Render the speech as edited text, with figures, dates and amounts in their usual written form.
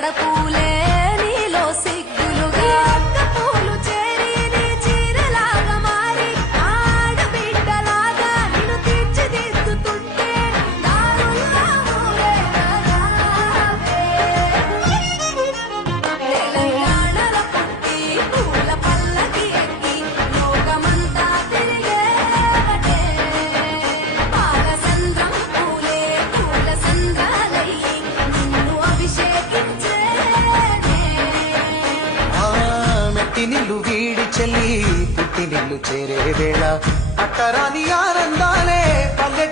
అక్కడ పూలే నీలో సిగ్గులుగా పూలు చేరి నీ చీరలాగా మారి ఆడబిడ్డలాగా నిన్ను తీర్చిదిద్దుతుంటే దారుల్లా ఊరేగావే. తెలంగాణలో పుట్టి పూల పల్లకి ఎక్కి లోకమంతా తిరిగేవటే. పాలసంద్రం పూలే పూల సంద్రాలయ్యి నిన్ను అభిషేకించేనే. మెట్టి నిల్లు వీడి చెల్లి పుట్టి నిల్లు చేరే వేళ అట్టరాని ఆనందాలే పల్లె